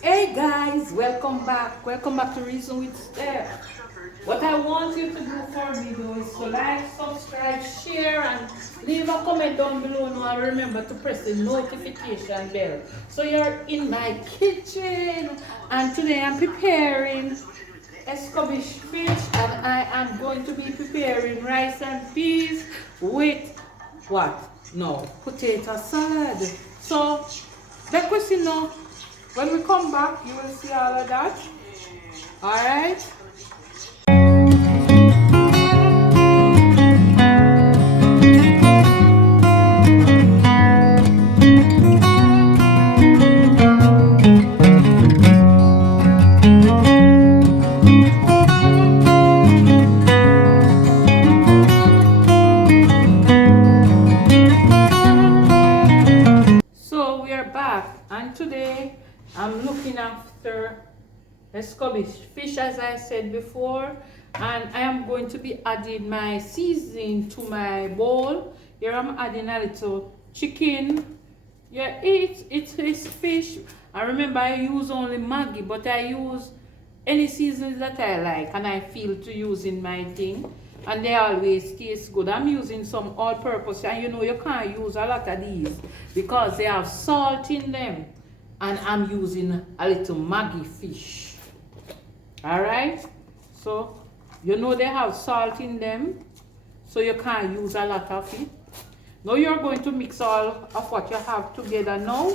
Hey guys, welcome back. Welcome back to Reason with Steph. What I want you to do for me though is to like, subscribe, share, and leave a comment down below. Now and remember to press the notification bell. So you're in my kitchen, and today I'm preparing Escovitsh fish, and I am going to be preparing rice and peas with what? No, potato salad. So the question now, when we come back, you will see all of that. Alright? So we are back, and today I'm looking after Escovitsh fish, as I said before, and I am going to be adding my seasoning to my bowl. Here I'm adding a little chicken. Yeah, it is fish. I remember I use only Maggi, but I use any seasonings that I like and I feel to use in my thing, and they always taste good. I'm using some all-purpose, and you know you can't use a lot of these because they have salt in them, and I'm using a little Maggi fish. Alright, so you know they have salt in them, so you can't use a lot of it. Now you're going to mix all of what you have together now.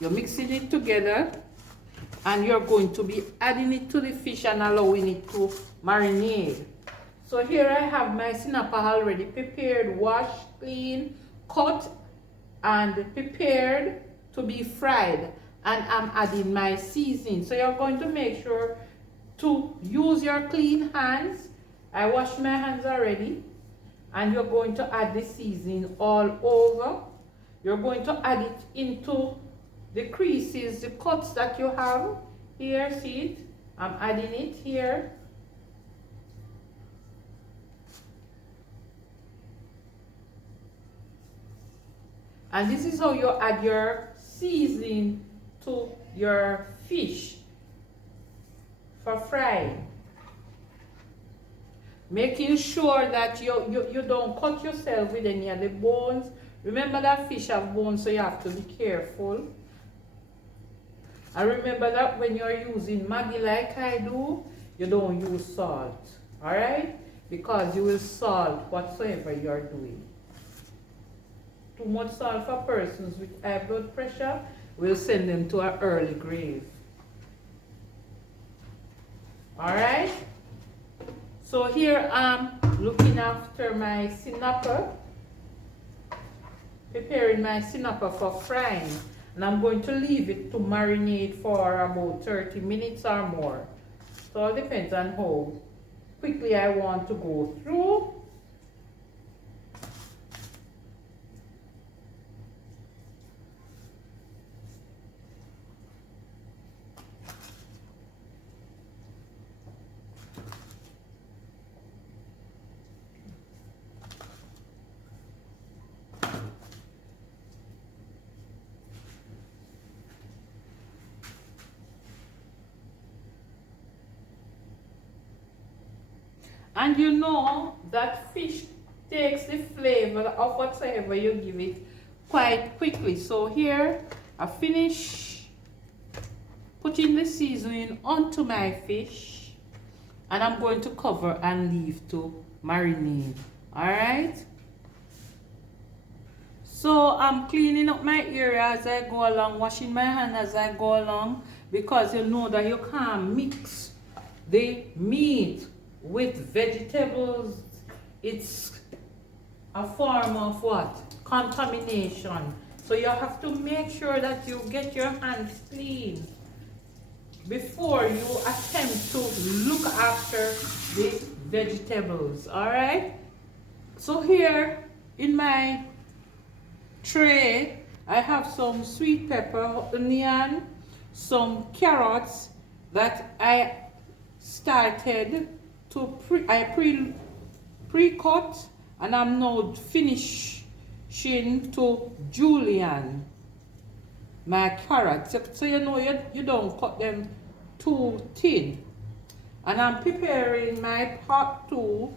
You're mixing it together, and you're going to be adding it to the fish and allowing it to marinate. So here I have my sinapa already prepared, washed, clean, cut, and prepared to be fried. And I'm adding my seasoning. So you're going to make sure to use your clean hands. I washed my hands already. And you're going to add the seasoning all over. You're going to add it into the creases, the cuts that you have here. See it? I'm adding it here. And this is how you add your seasoning to your fish for frying. Making sure that you don't cut yourself with any of the bones. Remember that fish have bones, so you have to be careful. And remember that when you're using Maggi like I do, you don't use salt. Alright? Because you will salt whatsoever you're doing. Too much salt for persons with high blood pressure will send them to an early grave. Alright? So here I'm looking after my sinapa, preparing my sinapa for frying. And I'm going to leave it to marinate for about 30 minutes or more. So it depends on how quickly I want to go through. And you know that fish takes the flavor of whatsoever you give it quite quickly. So here I finish putting the seasoning onto my fish, and I'm going to cover and leave to marinate. Alright? So I'm cleaning up my area as I go along, washing my hand as I go along, because you know that you can't mix the meat with vegetables. It's a form of what? Contamination. So you have to make sure that you get your hands clean before you attempt to look after the vegetables. Alright? So here in my tray I have some sweet pepper, onion, some carrots that I started to pre-cut, and I'm now finishing to julienne. my carrots. So you know you don't cut them too thin. And I'm preparing my pot too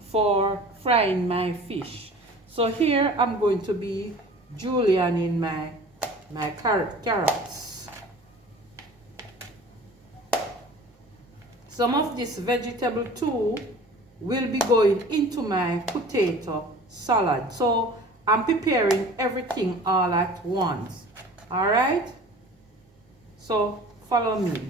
for frying my fish. So here I'm going to be julienning my carrots. Some of this vegetable too will be going into my potato salad. So I'm preparing everything all at once. All right? So follow me.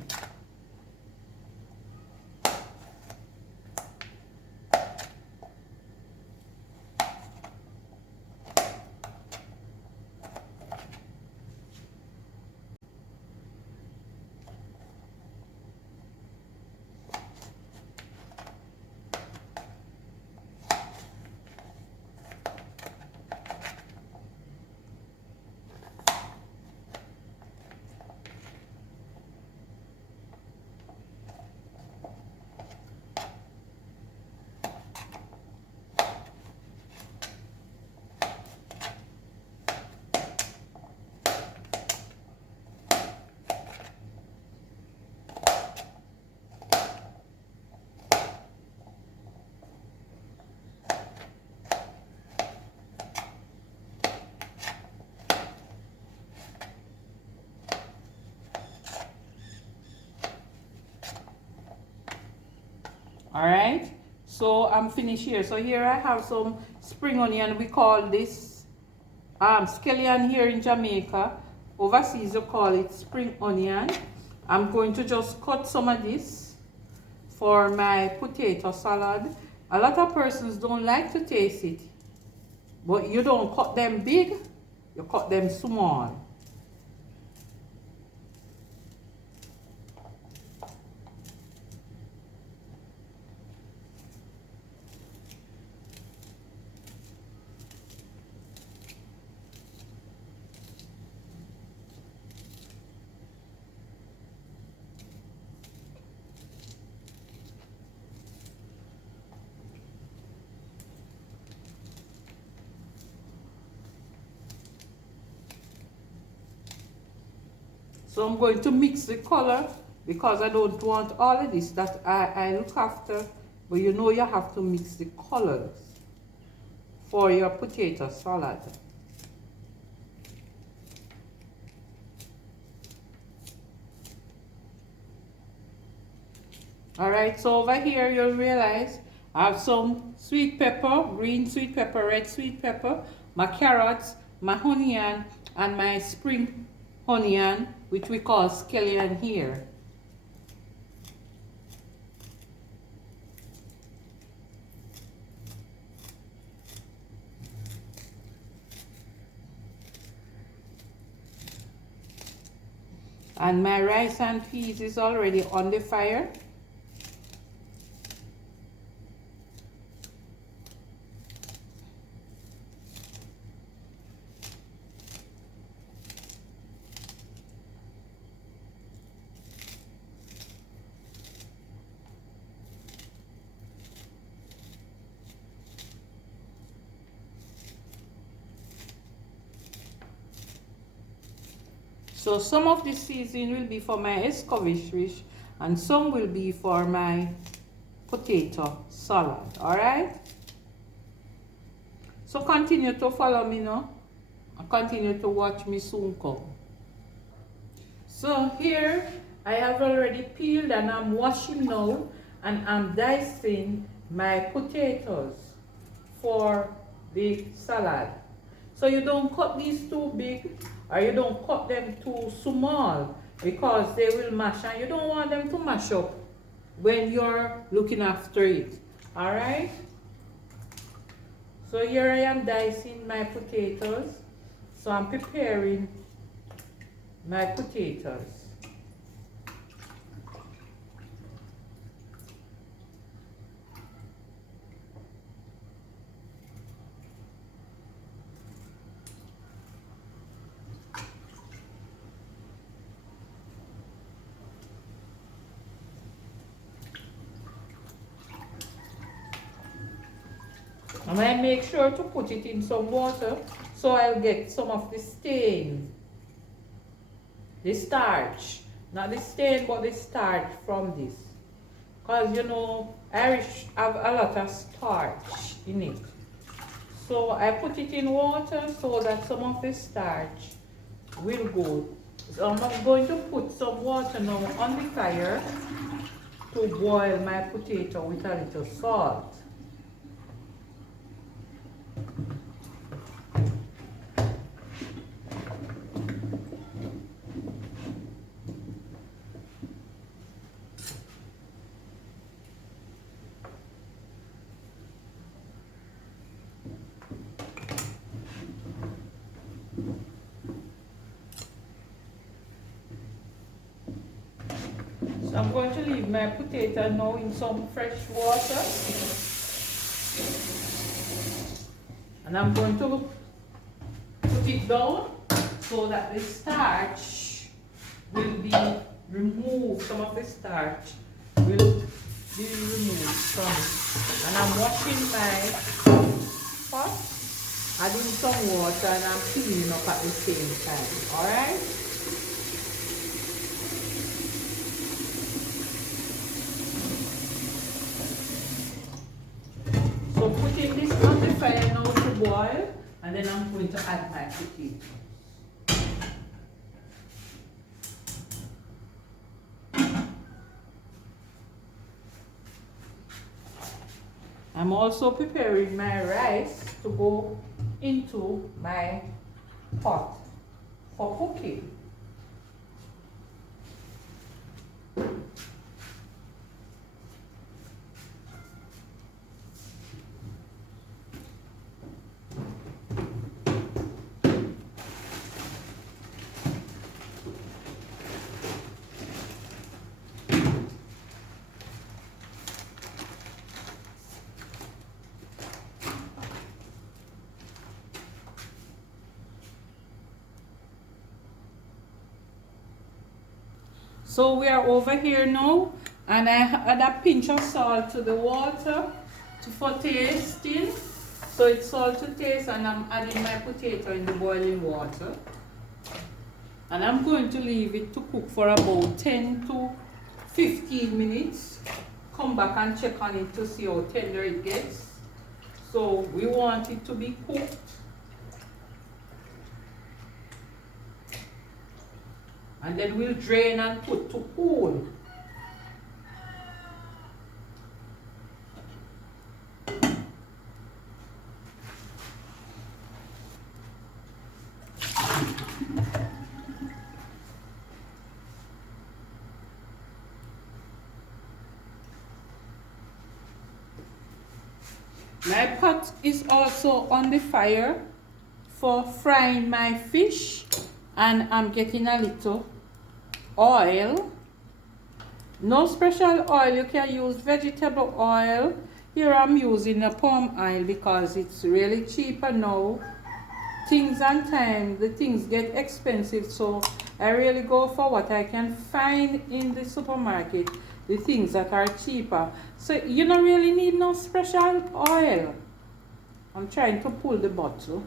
All right, so I'm finished here. So here I have some spring onion. We call this scallion here in Jamaica. Overseas you call it spring onion. I'm going to just cut some of this for my potato salad. A lot of persons don't like to taste it, but you don't cut them big, you cut them small. So I'm going to mix the color because I don't want all of this that I look after. But you know you have to mix the colors for your potato salad. Alright, so over here you'll realize I have some sweet pepper, green sweet pepper, red sweet pepper, my carrots, my onion, and my spring onion, which we call scallion here. And my rice and peas is already on the fire. So some of the seasoning will be for my Escovitsh fish and some will be for my potato salad. Alright? So continue to follow me now and continue to watch me soon come. So here I have already peeled and I'm washing now and I'm dicing my potatoes for the salad. So you don't cut these too big or you don't cut them too small because they will mash and you don't want them to mash up when you're looking after it. Alright? So here I am dicing my potatoes. So I'm preparing my potatoes. And I make sure to put it in some water so I'll get some of the stain the starch, not the stain but the starch from this, because you know Irish have a lot of starch in it. So I put it in water so that some of the starch will go. So I'm going to put some water now on the fire to boil my potato with a little salt. So I'm going to leave my potato now in some fresh water. And I'm going to put it down so that the starch will be removed. Some of the starch will be removed from it. And I'm washing my pot, adding some water, and I'm cleaning up at the same time. Alright? So putting this on the fire now to boil, and then I'm going to add my potatoes. I'm also preparing my rice to go into my pot for cooking. So we are over here now, and I add a pinch of salt to the water for tasting. So it's salt to taste, and I'm adding my potato in the boiling water. And I'm going to leave it to cook for about 10 to 15 minutes. Come back and check on it to see how tender it gets. So we want it to be cooked. And then we'll drain and put to cool. My pot is also on the fire for frying my fish, and I'm getting a little oil. No special oil, you can use vegetable oil. Here I'm using a palm oil because it's really cheaper now. Things and time, the things get expensive, so I really go for what I can find in the supermarket, the things that are cheaper. So you don't really need no special oil. I'm trying to pull the bottle.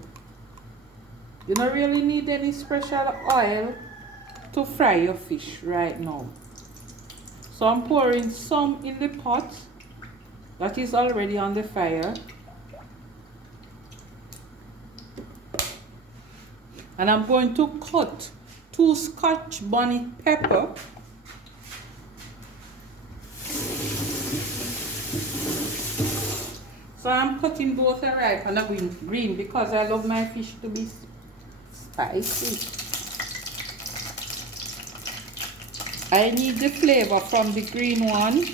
You don't really need any special oil to fry your fish right now. So I'm pouring some in the pot that is already on the fire. And I'm going to cut 2 Scotch bonnet pepper. So I'm cutting both a ripe and a green because I love my fish to be spicy. I need the flavor from the green one.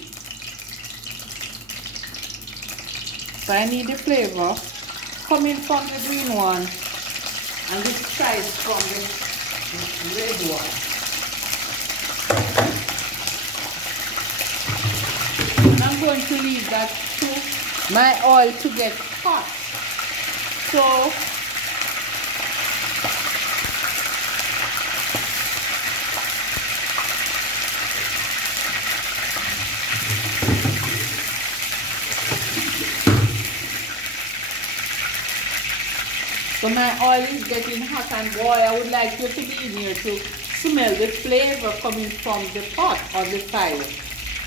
So I need the flavor coming from the green one and the spice from the red one. And I'm going to leave that to my oil to get hot. So my oil is getting hot, and boy, I would like you to be in here to smell the flavor coming from the pot or the fire.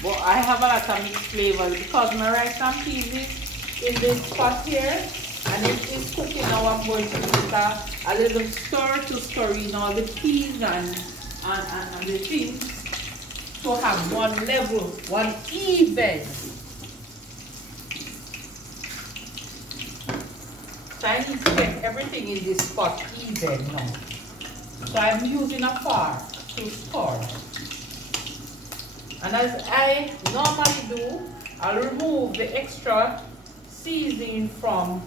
But I have a lot of mixed flavors because my rice and peas is in this pot here, and it is cooking now. I'm going to put a little stir to stir in all the peas and the things to have one level, one even. So I need to get everything in this pot even now. So I'm using a fork to stir. And as I normally do, I'll remove the extra seasoning from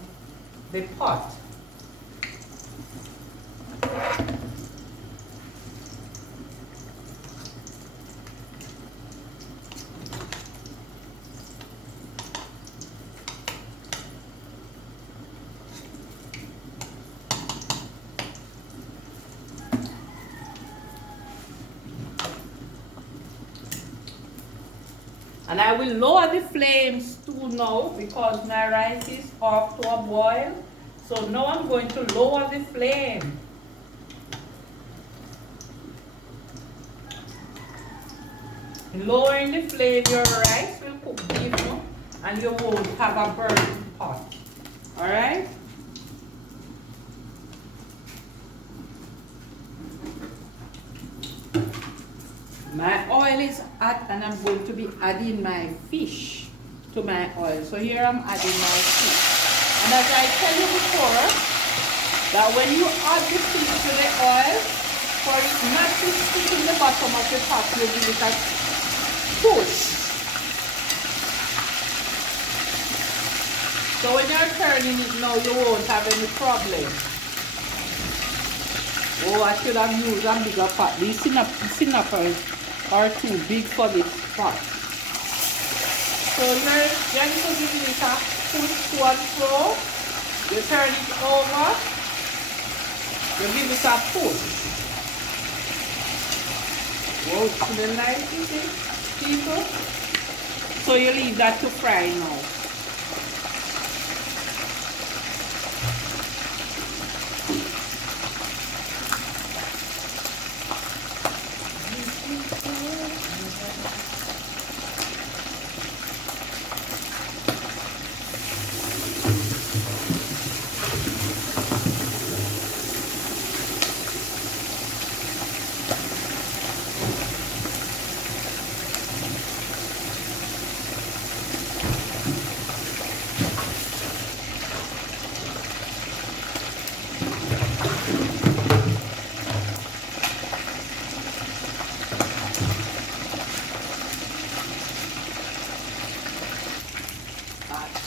the pot. And I will lower the flames too now because my rice is off to a boil. So now I'm going to lower the flame. In lowering the flame, your rice will cook deeper and you won't have a burning pot. Alright? My oil is hot and I'm going to be adding my fish to my oil. So here I'm adding my fish. And as I tell you before, that when you add the fish to the oil, for it not to stick in the bottom of the pot, you give it a push. So when you're turning it now, you won't have any problem. Oh, I should have used a bigger pot. These cinnamons are too big for this pot. So you're going to give it a push to and fro. You turn it over. You give it a push. Whoa, to the light, you see, people? So you leave that to fry now.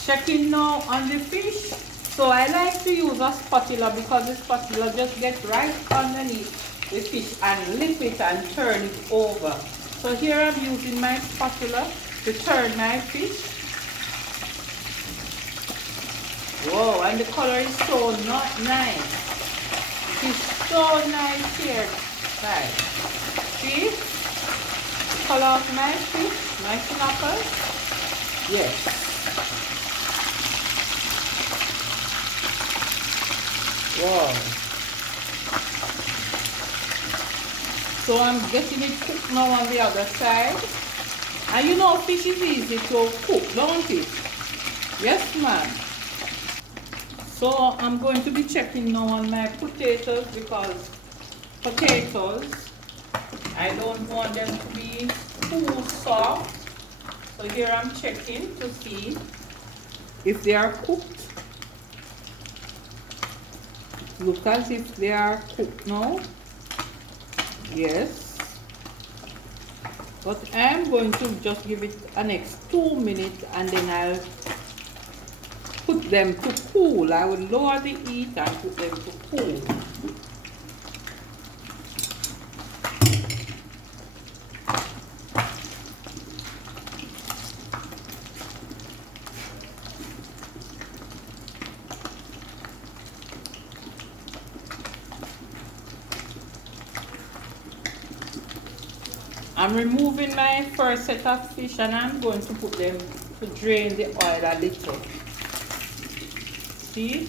Checking now on the fish. So I like to use a spatula because the spatula just gets right underneath the fish and lift it and turn it over. So here I'm using my spatula to turn my fish. Whoa, and the color is so not nice. It is so nice here, guys. See? The color of my fish, my snapper. Yes. Wow. So I'm getting it cooked now on the other side. And you know fish is easy to cook, don't it? Yes, ma'am. So I'm going to be checking now on my potatoes because potatoes, I don't want them to be too soft. So here I'm checking to see if they are cooked. Look as if they are cooked now. Yes. But I'm going to just give it a next 2 minutes and then I'll put them to cool. I will lower the heat and put them to cool. I'm removing my first set of fish and I'm going to put them to drain the oil a little. See?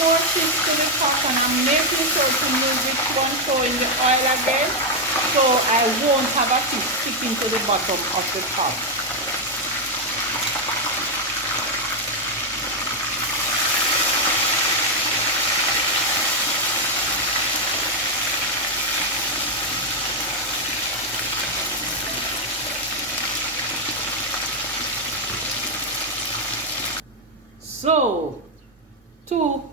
more fish to the pot, and I'm making sure to move it once so in the oil again, so I won't have a fish sticking to the bottom of the pot. So, to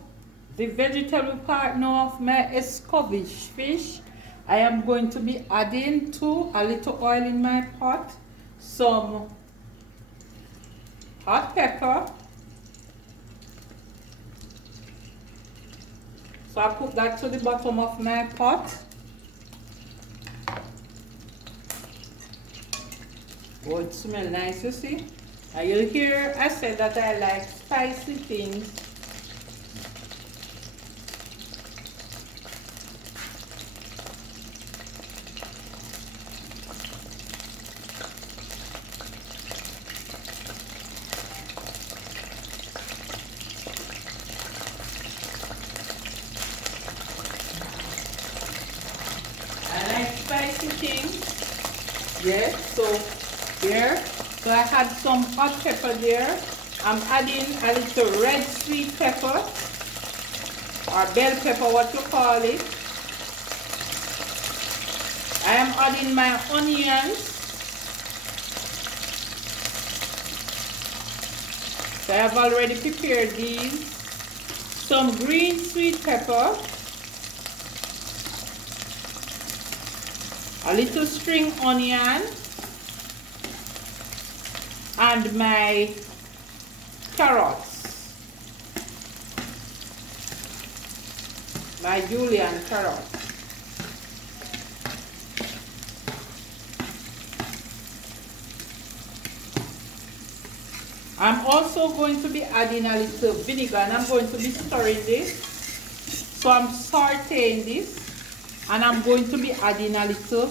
the vegetable part now of my Escovitsh fish, I am going to be adding to a little oil in my pot, some hot pepper. So I put that to the bottom of my pot. Oh, it smells nice, you see. And you'll hear I said that I like spicy things. I like spicy things. Yes, so there. So I had some hot pepper there. I'm adding a little red sweet pepper, or bell pepper, what you call it. I am adding my onions. So I have already prepared these. Some green sweet pepper, a little string onion, and my carrots, my julienne carrots. I'm also going to be adding a little vinegar, and I'm going to be stirring this. So I'm sauteing this, and I'm going to be adding a little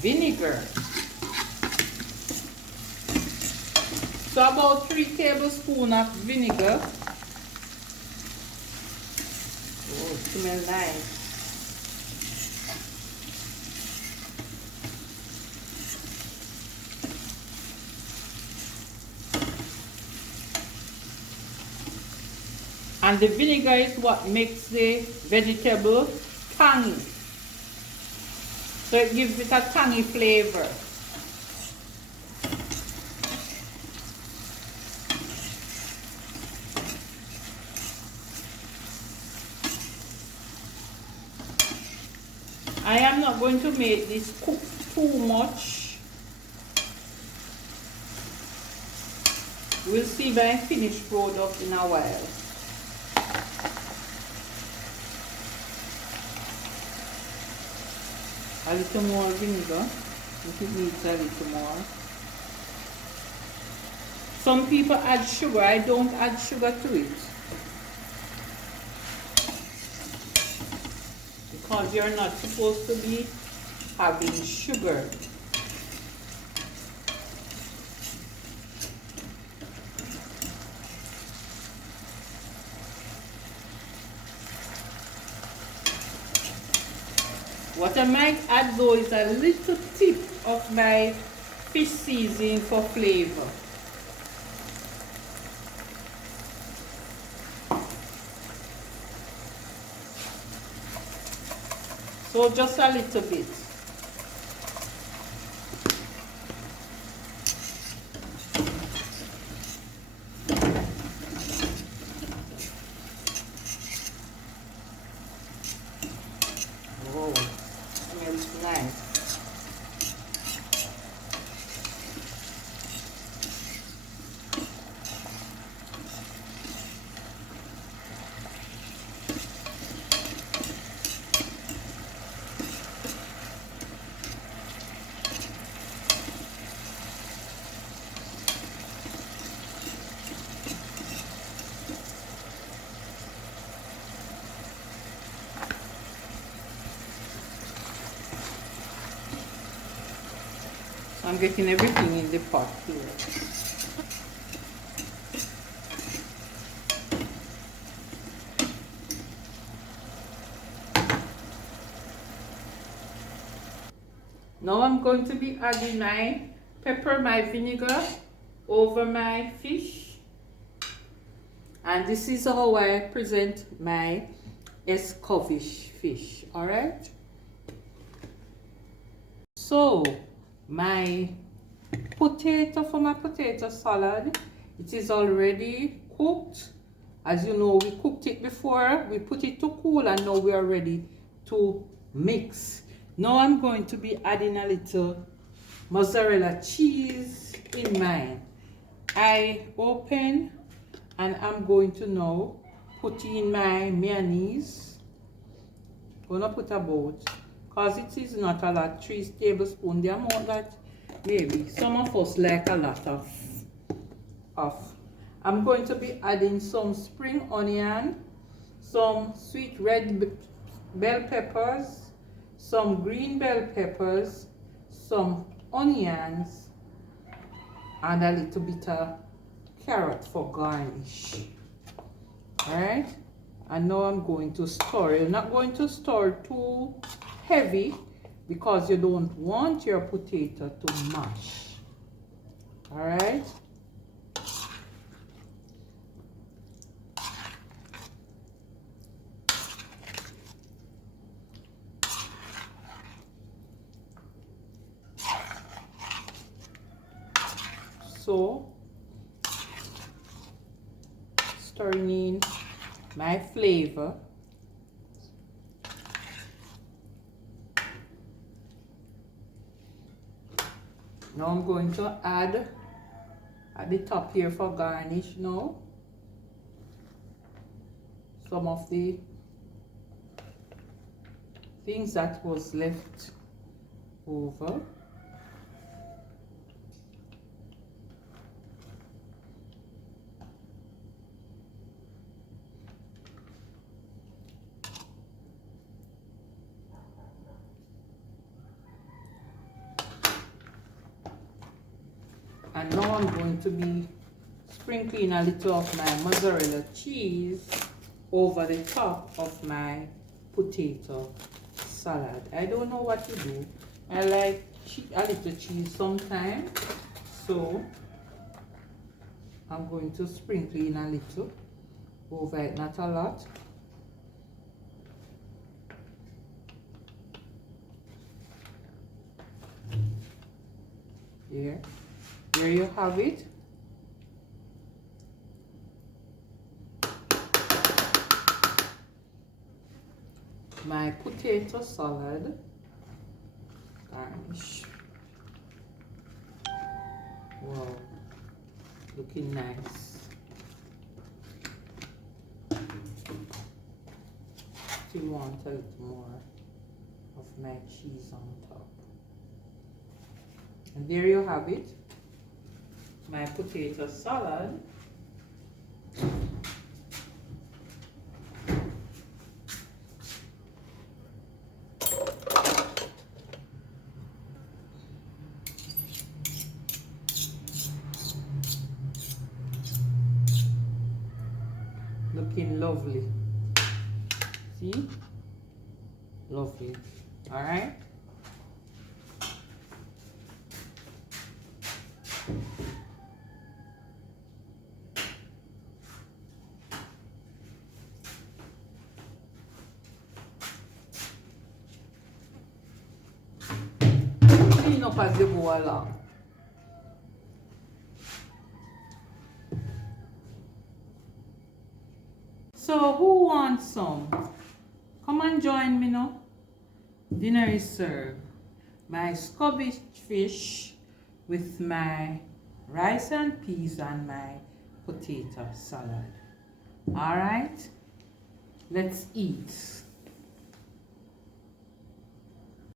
vinegar. So about 3 tablespoons of vinegar. Oh, it smells nice. And the vinegar is what makes the vegetable tangy. So it gives it a tangy flavor. I am not going to make this cook too much. We'll see my finished product in a while. A little more vinegar, if it needs a little more. Some people add sugar, I don't add sugar to it. Because you're not supposed to be having sugar. What I might add though is a little tip of my fish seasoning for flavor. So just a little bit. Oh, smells nice. I'm getting everything in the pot here. Now I'm going to be adding my pepper, my vinegar over my fish. And this is how I present my Escovitsh fish. Alright? So my potato for my potato salad, it is already cooked. As you know, we cooked it before, we put it to cool, and now we are ready to mix. Now I'm going to be adding a little mozzarella cheese in mine. I open and I'm going to now put in my mayonnaise. Gonna put about, because it is not a lot, 3 tablespoons. The amount that maybe some of us like a lot of. I'm going to be adding some spring onion, some sweet red bell peppers, some green bell peppers, some onions, and a little bit of carrot for garnish. Alright, and now I'm going to stir. You're not going to stir too heavy because you don't want your potato to mash. Alright. So, stirring in my flavor. Now I'm going to add at the top here for garnish now some of the things that was left over. And now I'm going to be sprinkling a little of my mozzarella cheese over the top of my potato salad. I don't know what to do. I like a little cheese sometimes, so I'm going to sprinkle in a little over it, not a lot. Here. There you have it. My potato salad garnish. Wow, looking nice. Still want a little more of my cheese on top. And there you have it. My potato salad. Looking lovely. See? Lovely. All right. Clean up as you go along. So who wants some? Come and join me now. Dinner is served. My Escovitsh fish with my rice and peas and my potato salad. All right, let's eat.